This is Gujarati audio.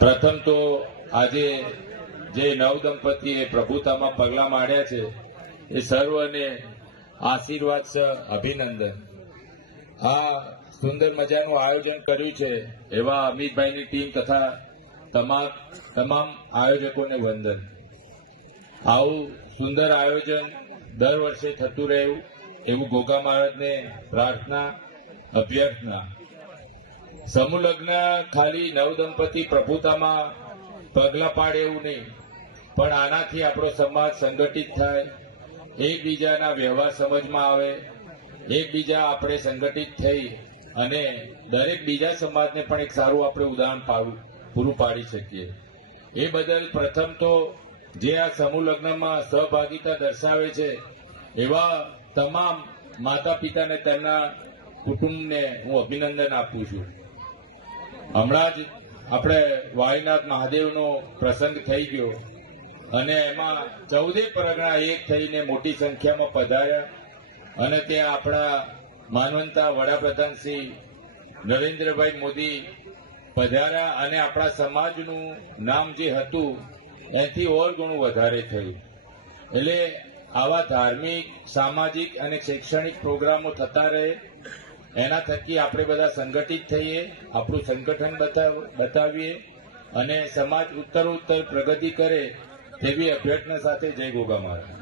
પ્રથમ તો આજે જે નવ પ્રભુતામાં પગલા માંડ્યા છે, એ સર્વને આશીર્વાદ અભિનંદન. આ સુંદર મજાનું આયોજન કર્યું છે એવા અમિતભાઈની ટીમ તથા તમામ તમામ આયોજકોને વંદન. આવું સુંદર આયોજન દર વર્ષે થતું રહેવું, એવું ગોગા મહારાજને પ્રાર્થના, અભ્યર્થના. સમૂહ ખાલી નવદંપતિ પ્રભુતામાં પગલા પાડે એવું નહીં. પણ આનાથી આપણો સમાજ સંગઠિત થાય. એકબીજાના વ્યવહાર સમજમાં આવે. એકબીજા આપણે સંગઠિત થઈ અને દરેક બીજા સમાજને પણ એક સારું આપણે ઉદાહરણ પૂરું પાડી શકીએ. એ બદલ પ્રથમ તો જે આ સમૂહ લગ્નમાં સહભાગિતા દર્શાવે છે, એવા તમામ માતા પિતાને તેમના કુટુંબને હું અભિનંદન આપું છું. હમણાં જ આપણે વાળીનાથ મહાદેવનો પ્રસંગ થઈ ગયો અને એમાં ચૌદે પરગણા એક થઈને મોટી સંખ્યામાં પધાર્યા અને ત્યાં આપણા માનવંતા વડાપ્રધાન શ્રી નરેન્દ્રભાઈ મોદી પધાર્યા અને આપણા સમાજનું નામ જે હતું, એથી ઓર ઘણું વધારે થયું. એટલે આવા ધાર્મિક, સામાજિક અને શૈક્ષણિક પ્રોગ્રામો થતા રહે એના થકી આપણે બધા સંગઠિત થઈએ, આપણું સંગઠન બતાવ- બતાવીએ અને સમાજ ઉત્તર ઉત્તર પ્રગતિ કરે તેવી અભ્યર્થના સાથે જય ગોગા મહારાજ.